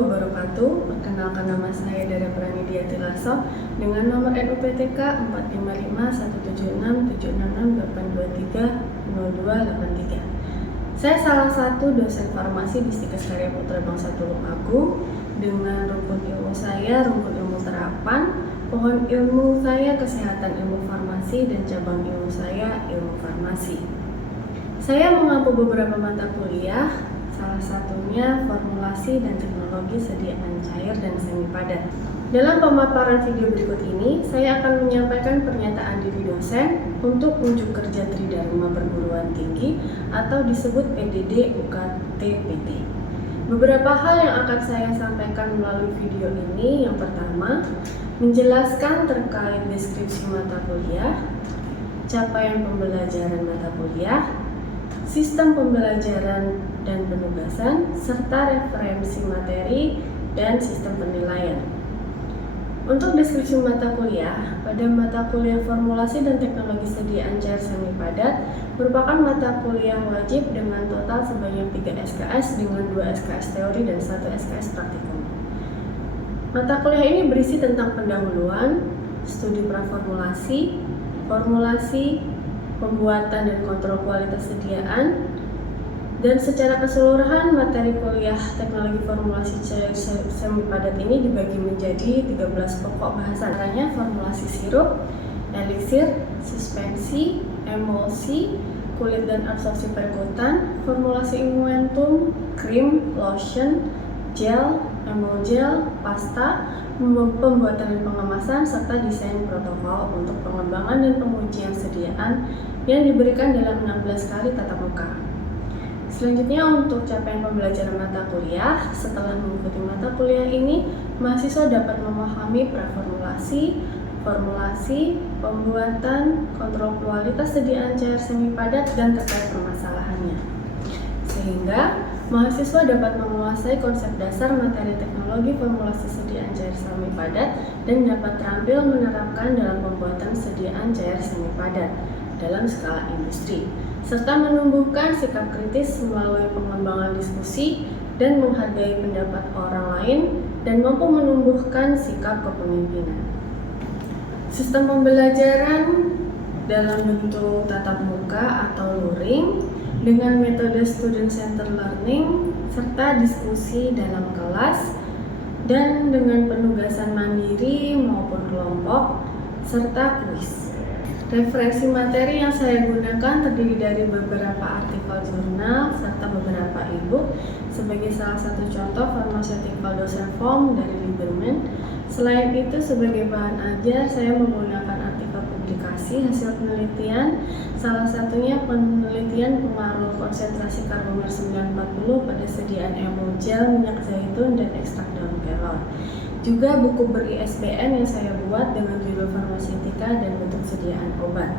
wabarakatuh. Perkenalkan, nama saya Dara Pranidia Tilaso dengan nomor NUPTK 455176768230283. Saya salah satu dosen farmasi di Stikes Karya Putra Bangsa Tulungagung. Dengan rumpun ilmu saya rumpun ilmu terapan, pohon ilmu saya kesehatan ilmu farmasi, dan cabang ilmu saya ilmu farmasi. Saya mengampu beberapa mata kuliah, salah satunya formulasi dan teknologi sediaan cair dan semi padat. Dalam pemaparan video berikut ini, saya akan menyampaikan pernyataan diri dosen untuk unjuk kerja Tridharma Perguruan Tinggi atau disebut PDD UKT PT. Beberapa hal yang akan saya sampaikan melalui video ini, yang pertama, menjelaskan terkait deskripsi mata kuliah, capaian pembelajaran mata kuliah, sistem pembelajaran dan penugasan, serta referensi materi dan sistem penilaian. Untuk deskripsi mata kuliah, pada mata kuliah formulasi dan teknologi sediaan cair semi padat merupakan mata kuliah wajib dengan total sebanyak 3 SKS dengan 2 SKS teori dan 1 SKS praktikum. Mata kuliah ini berisi tentang pendahuluan, studi praformulasi, formulasi, pembuatan dan kontrol kualitas sediaan, dan secara keseluruhan materi kuliah teknologi formulasi cair semi padat ini dibagi menjadi 13 pokok bahasan, antaranya formulasi sirup, eliksir, suspensi, emulsi, kulit dan absorpsi perkutan, formulasi momentum, krim, lotion, gel, emulgel, pasta, pembuatan dan pengemasan, serta desain protokol untuk pengembangan dan pengujian sediaan yang diberikan dalam 16 kali tatap muka. Selanjutnya, untuk capaian pembelajaran mata kuliah, setelah mengikuti mata kuliah ini, mahasiswa dapat memahami praformulasi, formulasi, pembuatan, kontrol kualitas sediaan cair semi padat, dan terkait permasalahannya. Sehingga mahasiswa dapat menguasai konsep dasar materi teknologi formulasi sediaan cair semi padat dan dapat terampil menerapkan dalam pembuatan sediaan cair semi padat dalam skala industri, serta menumbuhkan sikap kritis melalui pengembangan diskusi dan menghargai pendapat orang lain dan mampu menumbuhkan sikap kepemimpinan. Sistem pembelajaran dalam bentuk tatap muka atau luring dengan metode student center learning serta diskusi dalam kelas dan dengan penugasan mandiri maupun kelompok serta kuis. Referensi materi yang saya gunakan terdiri dari beberapa artikel jurnal serta beberapa e-book sebagai salah satu contoh Pharmaceutical Dosen Form dari Lieberman. Selain itu, sebagai bahan ajar, saya menggunakan artikel publikasi hasil penelitian, salah satunya penelitian pengaruh konsentrasi karbomer 940 pada sediaan emulgel, minyak zaitun, dan ekstrak daun kelor. Juga buku ber-ISBN yang saya buat dengan judul Farmaseutika dan bentuk sediaan obat.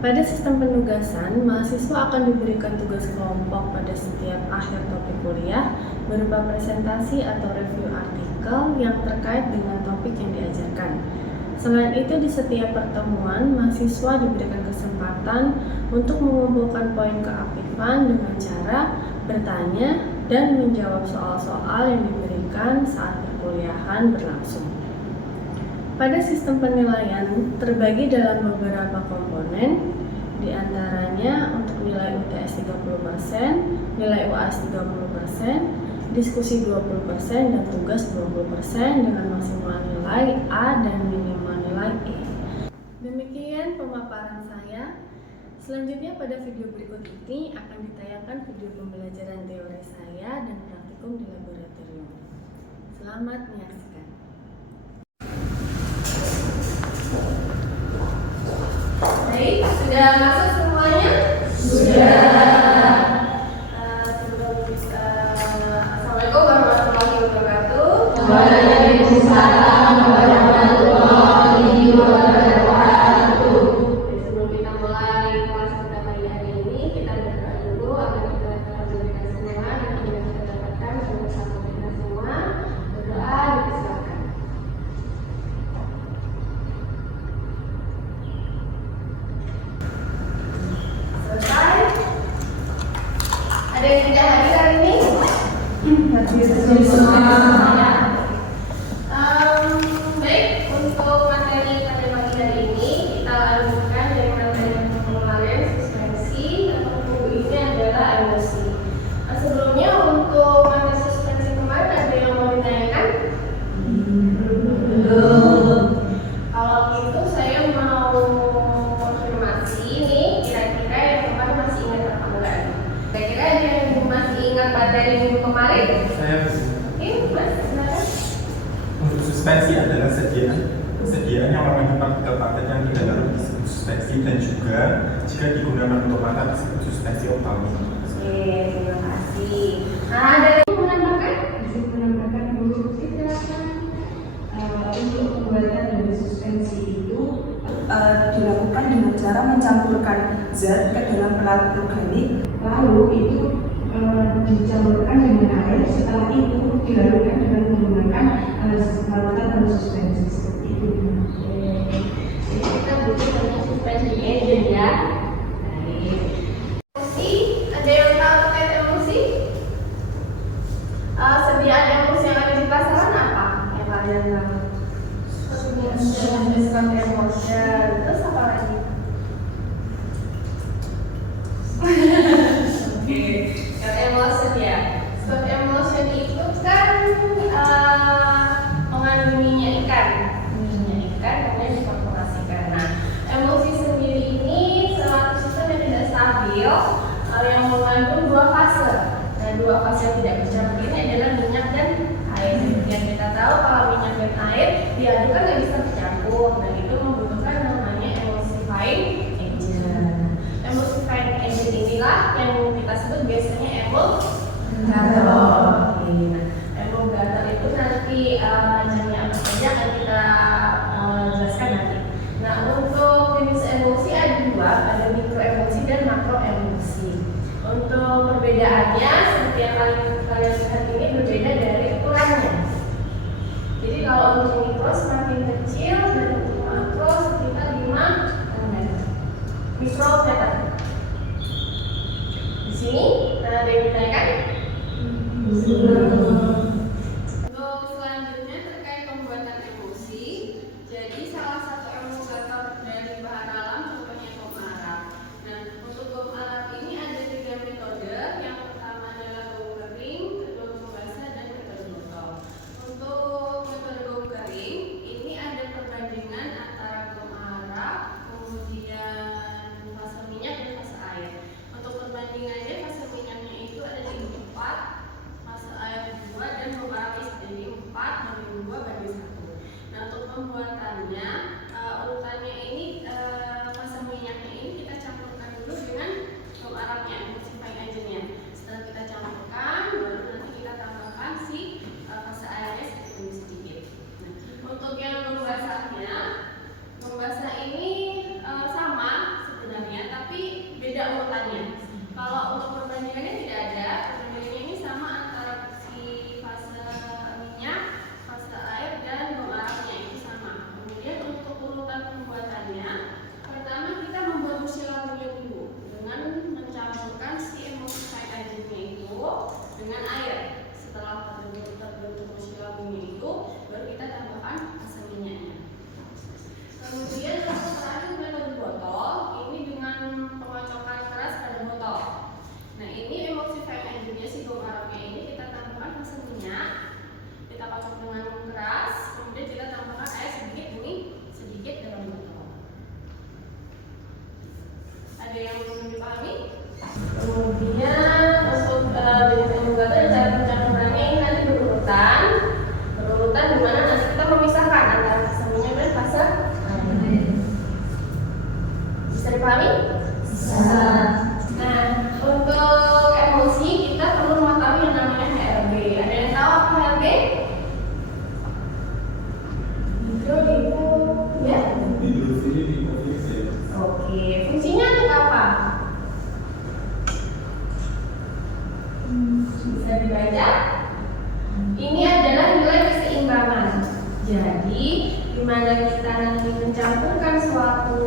Pada sistem penugasan, mahasiswa akan diberikan tugas kelompok pada setiap akhir topik kuliah berupa presentasi atau review artikel yang terkait dengan topik yang diajarkan. Selain itu, di setiap pertemuan, mahasiswa diberikan kesempatan untuk mengumpulkan poin keaktifan dengan cara bertanya dan menjawab soal-soal yang diberikan saat perkuliahan berlangsung. Pada sistem penilaian terbagi dalam beberapa komponen, diantaranya untuk nilai UTS 30%, nilai UAS 30%, diskusi 20%, dan tugas 20% dengan maksimal nilai A dan minimal nilai E. Demikian pemaparan saya. Selanjutnya pada video berikut ini akan ditayangkan video pembelajaran teori saya dan praktikum di laboratorium. Selamat menyaksikan. Baik, sudah masuk semuanya? Sudah. Assalamualaikum warahmatullahi wabarakatuh. Waalaikumsalam warahmatullahi wabarakatuh. Sebelum kita mulai kelas kita pagi hari ini, kita berdoa dulu agar kita memberikan semua yang kita dapatkan bersama kita semua. Berdoa dipersilakan. Selesai. Ada yang tidak hadir hari ini? hadir semua. Baik, untuk materi pada pagi hari ini kita lanjutkan dari materi yang kemarin, suspensi, atau minggu ini adalah emosi. Sebelumnya untuk materi suspensi kemarin ada yang mau ditanyakan? Belum. Kalau gitu saya mau konfirmasi nih, kira-kira yang kemarin masih ingat apa enggak? Kira-kira ada yang masih ingat materi minggu kemarin? Saya bisa. Oke, Mas, silakan. Untuk suspensi adalah sediaan yang warna tempat tempatnya yang tidak lalu disebut suspensi, dan juga jika digunakan untuk mata disebut suspensi opami. Oke, terima kasih. Nah, ada yang mau menambahkan? Izin menambahkan dulu, silakan. Untuk pembuatan dari suspensi itu dilakukan dengan cara mencampurkan zat ke dalam pelarut organik, lalu itu dicampurkan dengan air. Setelah itu dilarutkan dengan menggunakan larutan pada suspensi seperti itu. Jadi kita butuh banyak suspensi agent ya. Emosi, ada yang tahu terkait emosi? Sediaan emosi yang ada di pasaran apa? Yang kalian tahu? Diskon emotion. Terus apa lagi? Oke, diskon emotion ya. Diskon emotion itu kan mengandung minyak ikan. Minyak ikan kemudian dikorporasikan. Nah, emosi sendiri ini suatu sistem yang tidak stabil yang mengandung dua fase. Nah, dua fase yang tidak bercampur ini adalah minyak dan air. Yang kita tahu kalau minyak dan air diaduk kan nggak bisa bercampur. Nah, itu membutuhkan namanya emulsifying agent. Emulsifying agent inilah yang kita sebut biasanya emulgator. Nah, emulgator itu nanti jenisnya apa saja akan kita jelaskan nanti. Nah, untuk jenis emosi ada dua, ada mikro emosi dan makro emosi. Untuk perbedaannya seperti yang kalian lihat ini berbeda dari ukurannya. Jadi kalau untuk mikro semakin kecil dan untuk makro sekitar 5 mikrometer. Di sini ada yang ditanyakan? Untuk selanjutnya terkait pembuatan emosi. Jadi salah satu emulgator dari bahan alam contohnya gom arab. Nah, untuk gom arab ini ada 3 metode. Yang pertama adalah gom kering, kedua gom basah, dan metode botol. Untuk metode gom kering ini ada perbandingan antara gom arab, kemudian fase minyak dan fase air. Untuk perbandingannya fase minyaknya itu ada di 4, fase air 2, dan gom arabnya jadi 4 banding 2 banding 1. Nah, untuk pembuatannya urutannya ini fase minyaknya ini kita campurkan dulu dengan gom arabnya, emulsifying agentnya. Setelah kita campurkan, baru nanti kita tambahkan si fase airnya sedikit demi sedikit. Nah, untuk yang gom basah ini sama sebenarnya, tapi beda urutannya. Kalau untuk perbandingannya tidak ada, perbandingannya ini sama antara si fase minyak, fase air, dan gom arabnya itu sama. Kemudian untuk urutan pembuatannya, pertama kita membuat musilagnya dulu dengan mencampurkan si emulsifying agentnya itu dengan air. Setelah terbentuk musilagnya itu, baru kita tambahkan fase minyaknya. Kemudian untuk terakhir metode botol, ini dengan pengocokan keras pada botol. Nah, ini emulsifying agentnya si gom arabnya ini kita tambahkan fase minyak, kita kocok dengan keras, kemudian kita tambahkan air sedikit demi sedikit dalam botol. Ada yang belum dipahami? Kemudian untuk jenis emulgator dan cara pencampurannya ini nanti berurutan di mana nanti kita memisahkan antara fase minyak dan fase air. Bisa dipahami? Bisa. Nah, untuk emosi kita perlu mengetahui yang namanya HRB. Ada yang tahu apa HRB? Hidro itu ya? Oke, fungsinya untuk apa? Bisa dibaca? Ini adalah nilai keseimbangan. Jadi, di mana kita nanti mencampurkan suatu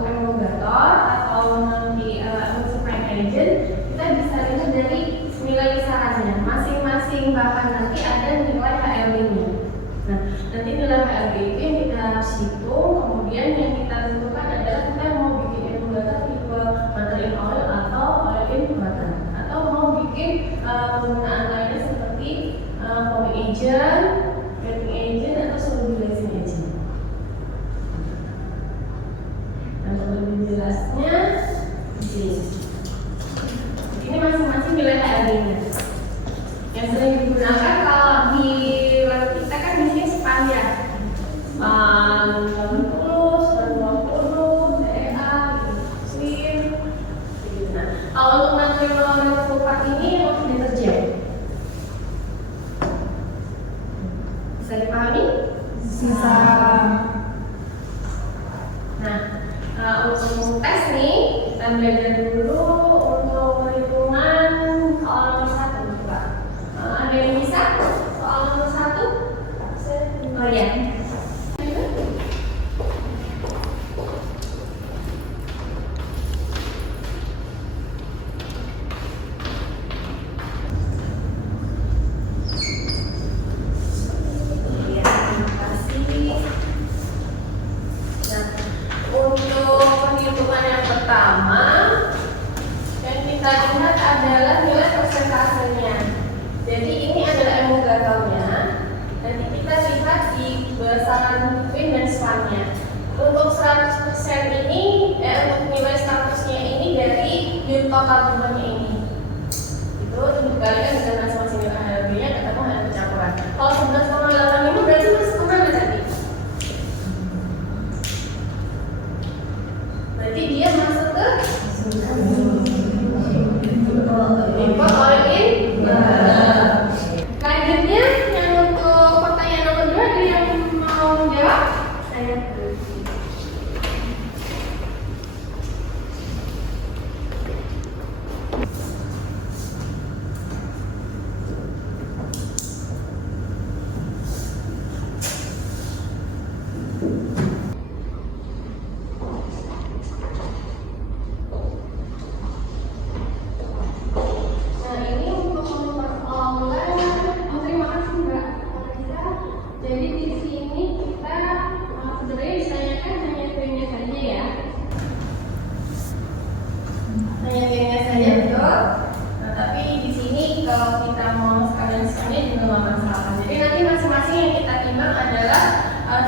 emulgator atau nanti emulsifying agent, kita bisa lihat dari nilai kisarannya. Masing-masing pertimbangan nanti ada nilai HLB-nya. Nah, nanti nilai HLB itu yang kita hitung, kemudian yang kita tentukan adalah kita mau bikin emulgator tipe butter in oil atau oil in butter, atau mau bikin penggunaan lainnya seperti foaming agent, wetting agent, atau solubilizing agent. Nah, untuk lebih jelasnya ini masing-masing nilai HLB-nya. Yang sering digunakan kalau di lab kita kan biasanya span ya, span 80, span 20, CA, swim, gitu. Nah, kalau untuk natrium lauryl sulfat ini untuk deterjen, bisa dipahami? Bisa. Nah, untuk tes nih kita belajar dulu untuk perhitungan soal nomor 1 coba. Ada yang bisa soal nomor 1? Oh ya. Untuk perhitungan yang pertama, yang kita lihat adalah nilai persentasenya. Jadi ini adalah emulgatornya. Nanti kita lihat di besaran win dan span-nya. Untuk 100% ini, untuk nilai statusnya ini dari unit total jumlahnya ini. Itu dikalikan dengan masing-masing nilai HLB-nya ketemu hasil pencampuran. Kalau 11,85 berarti masuk kemana tadi? Berarti dia masuk ke tipe oil in. Selanjutnya yang untuk pertanyaan nomor 2 ada yang mau menjawab? Saya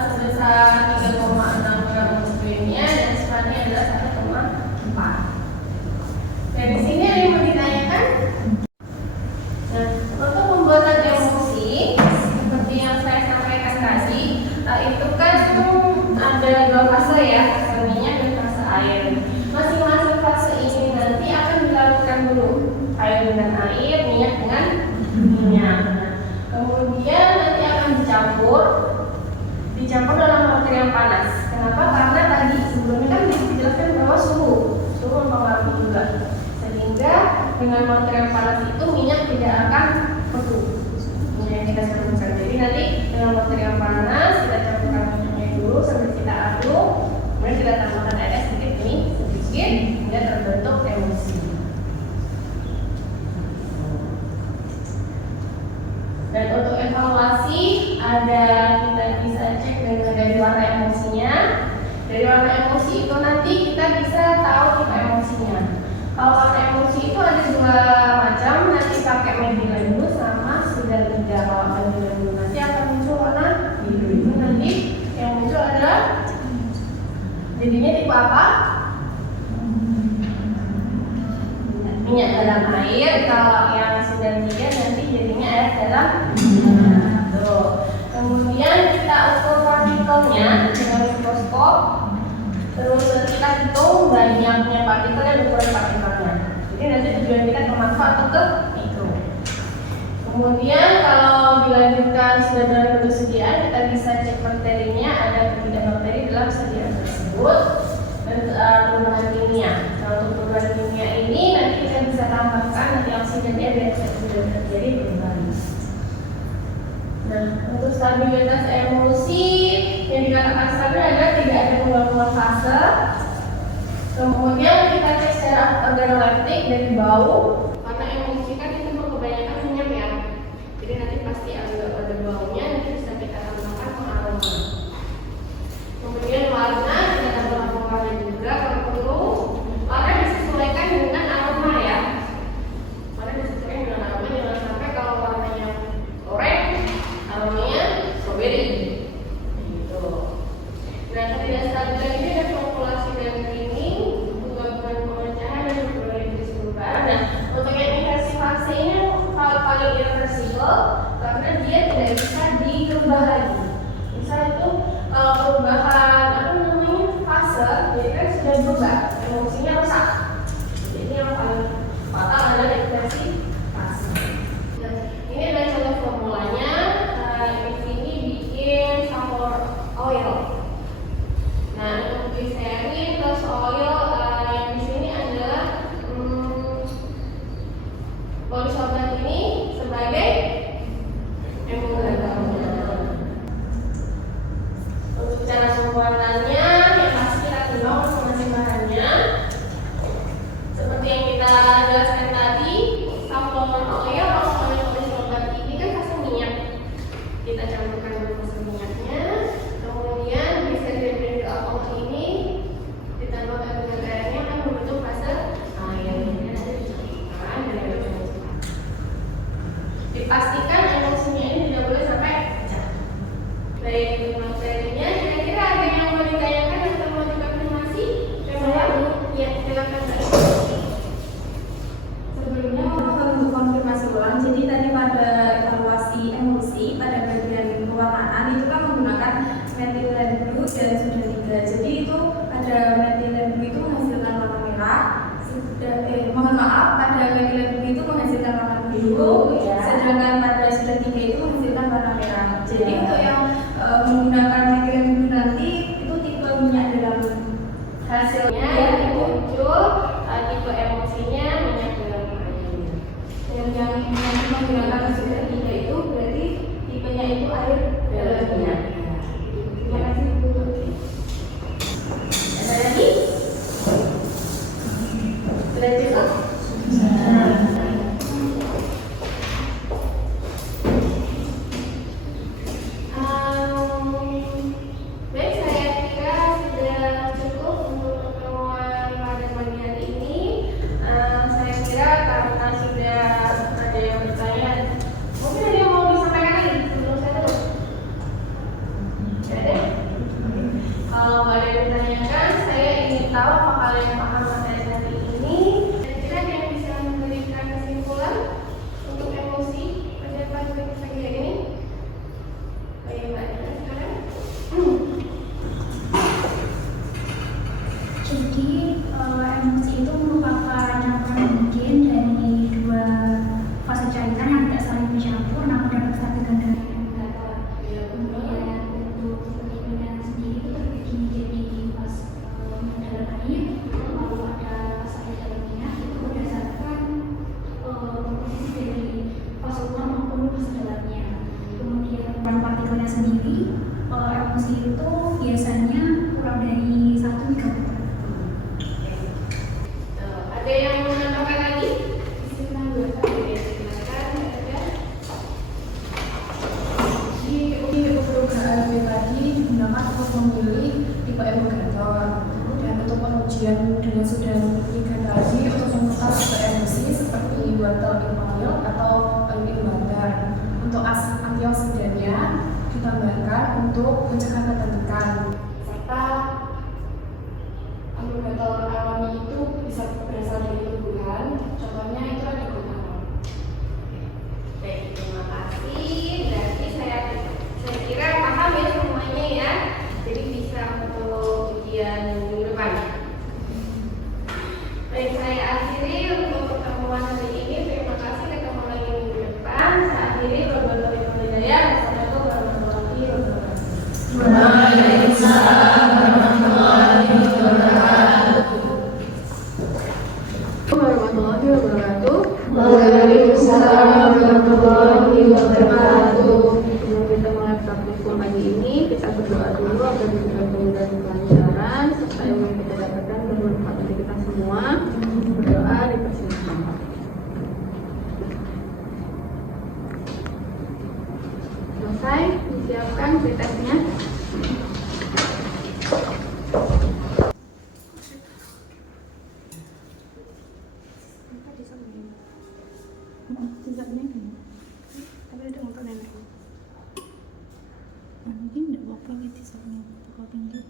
sebesar 3,6 gram untuk grainnya dan spannya adalah 1,4. Dari sini ada yang mau ditanyakan? Nah, untuk pembuatan emulsi seperti yang saya sampaikan tadi, itu kan ada 2 fase ya, fase minyak dan fase air. Masing-masing fase ini nanti akan dilakukan dulu air dengan air, minyak dengan minyak. Nah, kemudian nanti akan dicampur dalam mortir yang panas. Kenapa? Karena tadi sebelumnya kan dijelaskan bahwa suhu mempengaruhi juga, sehingga dengan mortir yang panas itu minyak tidak akan beku. Minyak yang kita campurkan. Jadi nanti dengan mortir yang panas kita campurkan minyaknya dulu sampai kita aduk, kemudian kita tambahkan air sedikit hingga terbentuk emulsi. Dan untuk evaluasi kita bisa cek dari warna emulsinya. Dari warna emulsi itu nanti kita bisa tahu tipe emulsinya. Kalau warna emulsi itu ada 2 macam, nanti pakai Medila dulu sama sudah tidak. Kalau Medila dulu nanti akan muncul warna biru. Itu nanti yang muncul adalah jadinya tipe apa? Minyak dalam air. Kalau yang sudah tidak nanti jadinya air dalam tuh. Kemudian kita ukur partikelnya dengan mikroskop. Terus kita hitung banyaknya partikel dan ukuran partikelnya. Jadi nanti tujuan kita ke makro atau ke mikro. Kemudian kalau dilanjutkan sudah dalam bentuk sediaan, kita bisa cek bakterinya ada atau tidak bakteri dalam sediaan tersebut. Dan perubahan kimia. Nah, untuk perubahan kimia ini nanti kita bisa tambahkan antioksidannya biar tidak terjadi perubahan. Nah, untuk stabilitas emulsi yang dikatakan stabil adalah tidak ada pengulangan fase. Kemudian kita cek secara organoleptik dari bau, karena emulsi kan itu kebanyakan minyak ya. Jadi fleksibel karena dia tidak bisa dirubah lagi. Misal itu perubahan apa namanya fase, jadi kan sudah berubah, emosinya rusak. Jadi yang paling fatal adalah depresi fase. Nah, ini adalah contoh formulanya. Di sini bikin safflower oil. Nah, untuk glycerin plus oil yang di sini adalah polisorban ini sebagai emulgator. Untuk cara pembuatannya yang pasti kita timbang masing-masing bahannya. Seperti yang kita jelaskan tadi, safflower oil atau oil polisorban ini kan fase minyak. Kita campurkan dulu fase minyaknya, kemudian glycerin alkohol ini ditambah kandungan airnya akan membentuk fase air. Dipastikan emulsinya ini tidak boleh sampai pecah. Baik, untuk materinya kira-kira ada yang mau ditanyakan atau mau dikonfirmasi? Ya, silakan Mbak. Sebelumnya untuk konfirmasi ulang, jadi tadi pada evaluasi emulsi pada bagian pewarnaan itu kan menggunakan metilen blue dan soda 3. Jadi itu pada metilen blue itu menghasilkan warna merah. Mohon maaf, pada metilen blue itu menghasilkan warna biru, sedangkan pada soda 3 itu menghasilkan warna merah. Jadi untuk yang menggunakan metilen blue nanti itu tipe minyak dalam Hasilnya yang muncul tipe emulsinya minyak dalam air. dan yang menggunakan soda 3 itu berarti tipenya itu air dalam minyak. Terima kasih Bu. Ada lagi? Sudah cukup? Baik, saya kira sudah cukup untuk pertemuan pada pagi hari ini. Saya kira karena sudah ada yang bertanya, mungkin ada yang mau disampaikan lagi sebelum saya tutup? Ada? Kalau ada yang ditanyakan, saya ingin tahu apa kalian paham materi hari ini. Kira-kira ada yang bisa memberikan kesimpulan untuk emosi pada pagi hari ini? Baik, Mbak Dina sekarang. Jadi emosi itu merupakan campuran mungkin dari dua fase cairan yang tidak saling bercampur namun dapat stabilkan dari emulgator. Kemudian untuk penyimpinan sendiri itu terbagi menjadi fase minyak dalam air, lalu ada fase air dalam minyak itu berdasarkan komposisi dari fase luar maupun fase dalamnya. Kemudian partikelnya sendiri emosi itu biasanya kurang dari 1 megameter. Ada yang mau menambahkan lagi? Silakan. Di perubahan tadi digunakan untuk memilih tipe emulgator dan untuk pengujian dengan sudah 3 tadi untuk memutar tipe emosi seperti wortel in oil atau oil in butter. Untuk antioksidannya ditambahkan untuk mencegah ketentukan. Serta emulgator alami itu bisa berasal dari tumbuhan, contohnya itu ada glukanol. Baik, terima kasih. Berarti saya kira paham ya semuanya ya. Jadi bisa untuk ujian minggu depan. Baik, saya akhiri untuk pertemuan hari ini. Terima kasih, ketemu lagi minggu depan. Saya akhiri, wabillahi taufiq wal hidayah. Wassalamualaikum warahmatullahi wabarakatuh. Waalaikumsalam warahmatullahi wabarakatuh. Warahmatullahi wabarakatuh. Waalaikumsalam warahmatullahi wabarakatuh. Sebelum kita mulai praktikum pagi ini, kita berdoa dulu agar diberikan dan kelancaran serta ilmu yang kita dapatkan bermanfaat bagi kita semua. Berdoa dipersilakan. Selesai, disiapkan pretestnya. Mungkin tidak apa-apa gitu soalnya kalau tinggi.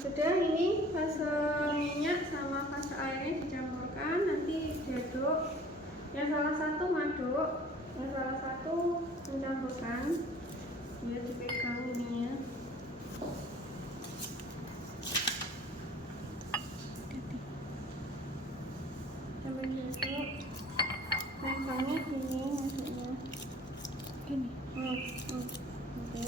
Sudah, ini fase minyak sama fase airnya dicampurkan, nanti diaduk. Yang salah satu ngaduk, yang salah satu mencampurkan. Biar dipegang ininya. Sampai diaduk. Pegangnya gini, maksudnya. Gini. Oke.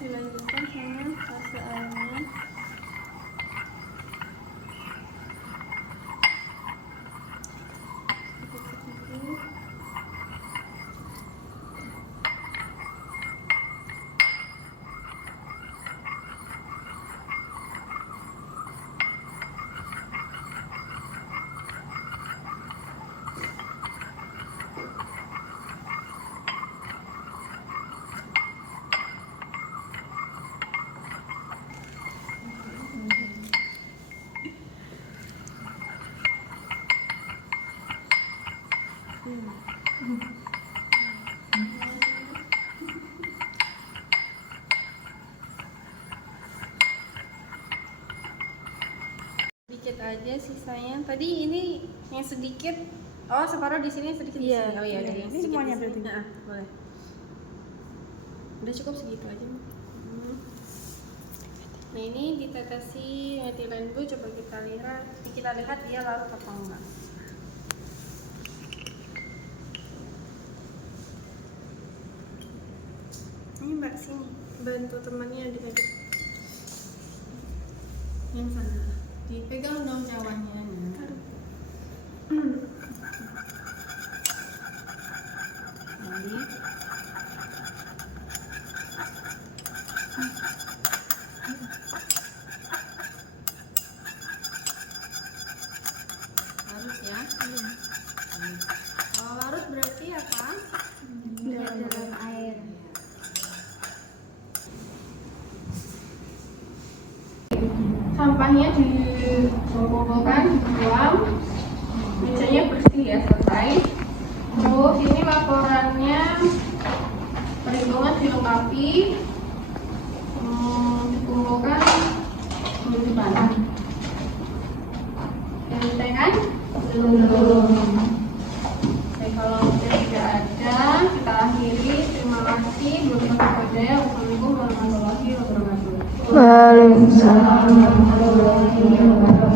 Dilanjutkan sama fase airnya. Dikit aja sisanya. Tadi ini yang sedikit. Oh, separuh di sini, sedikit di sini. Oh iya, jadi yang Ini sedikit semuanya di sini. berarti? Nah, boleh. Udah cukup segitu aja. Nah, ini ditetesi metilen blue, coba kita lihat dia larut apa enggak. Ini Mbak sini, bantu temannya adik-adik. Yang sana. Dipegang dong cawannya. Larut ya. Kalau larut berarti apa? Dalam air. Sampahnya dikumpulkan, dibuang. Mejanya bersih ya, selesai. Terus ini laporannya, perhitungan dilengkapi, dikumpulkan, dipanen. Selesai kan? Belum. Oke, kalau tidak ada, kita akhiri. Terima kasih. Wassalamualaikum warahmatullahi wabarakatuh. Waalaikumsalam warahmatullahi wabarakatuh.